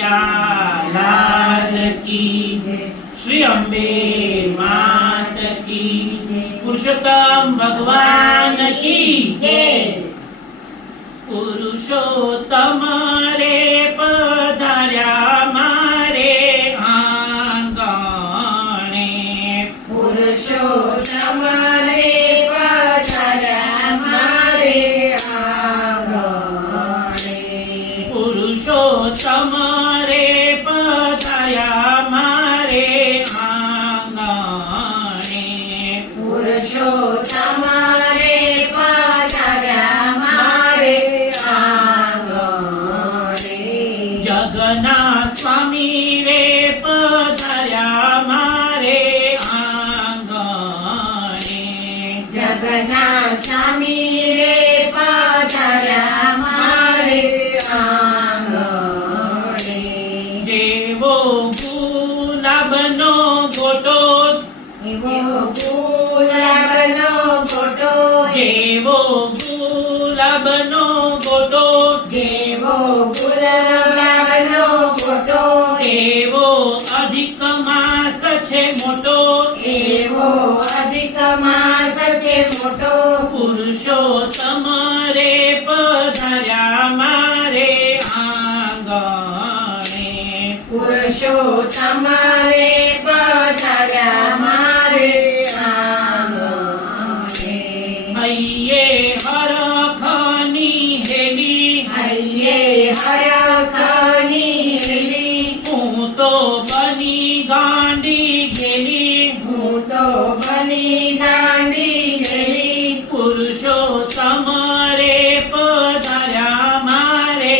કનૈયા લાલ કી જય, શ્રી અંબે માત કી જય, પુરુષોત્તમ ભગવાન કી જય। પુરુષોત્તમ રે પધાર્યા મારે આંગણે, પુરુષોત્તમ રે પધાર્યા મારે આંગણે, પુરુષોત્તમ રે પધાર્યા મારે આંગણે, પુરુષોત્તમ રે પધાર્યા મારે આંગણે, જગના સ્વામી રે પધાર્યા મારે આંગણે, જગન્નાથ સ્વામી રે પધાર્યા મારે આંગણે, જેવો ગુલાબનો ગોટો, એવો ગુલાબનો ગોટો, જેવો ગુલાબનો ગોટો, જેવો ગુલાબનો ગોટો, એવો અધિક માસ છે મોટો, એવો અધિક માસ છે મોટો, પુરુષોત્તમ રે પધાર્યા મારે આંગણે, પુરુષોત્તમ રે પધાર્યા મારે આંગણે, હૈયે હરખની હેલી, હૈયે હરખની હેલી, હું તો બની ગાંડી ગેલી, હું તો બની દાંડી ગયેલી, પુરુષોત્તમ રે પધાર્યા મારે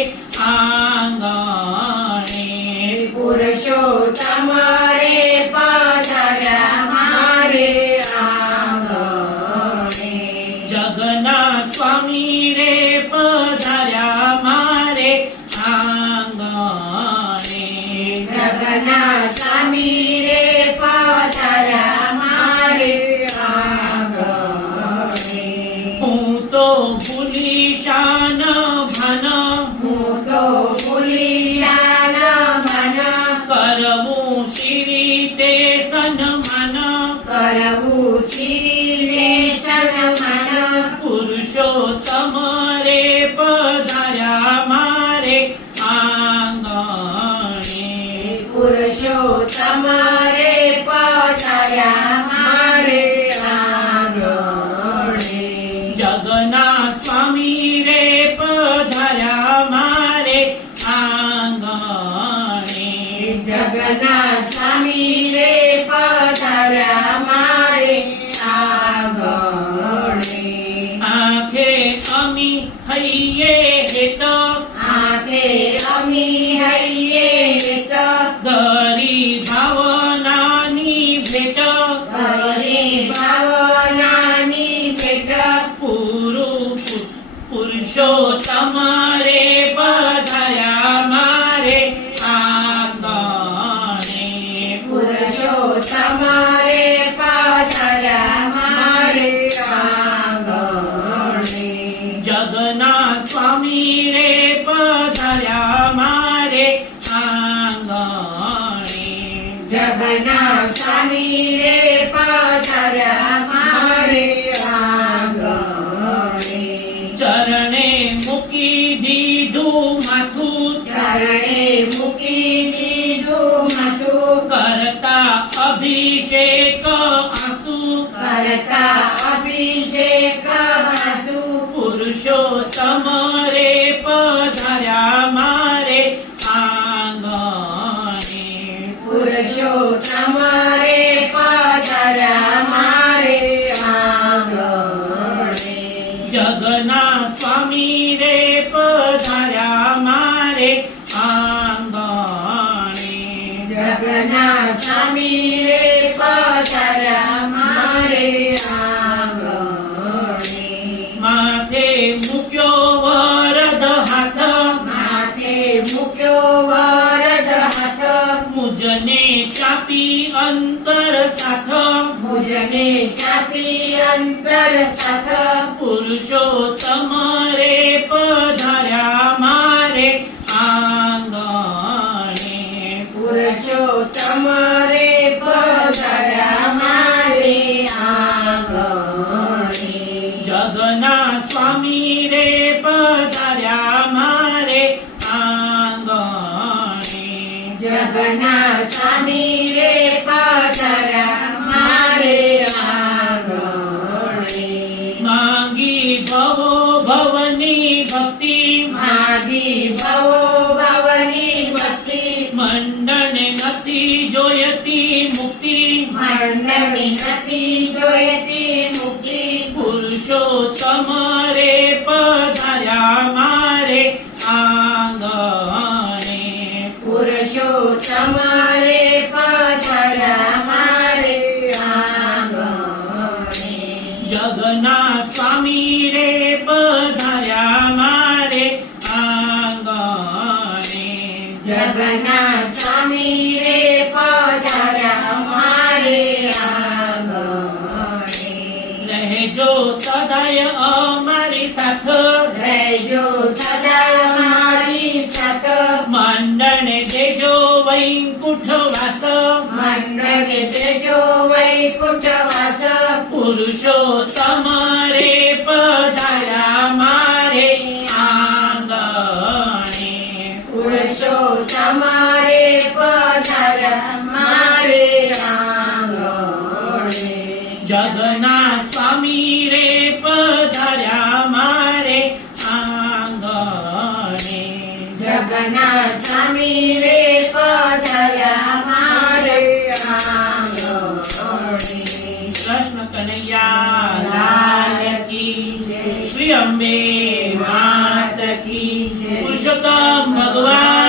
આંગણે, પુરુષોત્તમ રે પધાર્યા મારે આંગણે, જગના સ્વામી રે પધાર્યા મારે આંગણે, જગન્નાથ સ્વામી રે પધાર્યા મારે આંગણે, હું તો ભૂલી શાન ભન, હું તો ભૂલિયા ન મન, કરવું શી રીતે સન્માન, કરવું શીલે સન્માન, પુરુષોત્તમ રે પધાર્યા મારે આંગણે, પુરુષોત્તમ રે પધાર્યા મારે આંગણે, જગના સ્વામી રે પધાર્યા મારે આંગણે, જગન્નાથ સ્વામી રે પધાર્યા મારે આંગણે, આંખે અમી હૈયે હેત, આંખે અમી હૈયે હેત, ધરી ભાવનાની ભેટ, કરે ભાવનાની ભેટ, પુરુષોત્તમ રે પધાર્યા મારે આંગણે, પુરુષોત્તમ રે પધાર્યા મારે આંગણે, જગના સ્વામી રે પધાર્યા મારે આંગણે, જગન્નાથ સ્વામી રે પધાર્યા મારે આંગણે, ચરણે મૂકી દીધું માથું, ચરણે મૂકી દીધું માથું, કરતા અભિષેક આંસુ, કરતા અભિષેક આંસુ, પુરુષોત્તમ રે પધાર્યા મારે આંગણે, પુરુષોત્તમ રે પધાર્યા મારે આંગણે, જગના સ્વામી રે પધાર્યા મારે આંગણે, જગન્નાથ સ્વામી રે પધાર્યા મારે આંગણે, માથે મૂક્યો વરદ હાથ, માથે મૂક્યો વરદ હાથ, મુજને ચાપી અંતર સાથ, મુજને ચાપી અંતર સાથ, પુરુષોત્તમ રે પધાર્યા મારે આંગણે, જગન્નાથ સ્વામી રે પધાર્યા મારે આંગણે. માંગી ભવો ભવની ભક્તિ માગી ભવો ભવની ભક્તિ મંડને નથી જોયતી મુક્તિ મંડળની નથી જોઈતી મુક્તિ. પુરુષોત્તમ રે પધાર્યા મારે આંગણે પુરુષોત્તમ રે પધાર્યા મારે આંગણે. જગન્નાથ સ્વામી રે પધાર્યા મારે આંગણે જગન્નાથ સ્વામી રે પધાર્યા મારે આંગણે. રહેજો સદાય અમારી સાથ રહેજો સદાય મારી સાથ મંડને દેજો વૈકુંઠ વાસ મંડળે દેજો વૈકુંઠ વાસ. પુરુષોત્તમ રે પધાર્યા મારે આંગણે પુરુષોત્તમ રે પધાર્યા મારે આંગણે. જગન્નાથ સ્વામી રે પધાર્યા મારે આંગણે જગન્નાથ સ્વામી રે પધાર્યા મારે આંગણે. કૃષ્ણ કનૈયા લાલ લાલ કી જય. શ્રી અંબે માત કી જય. પુરુષોત્તમ ભગવાન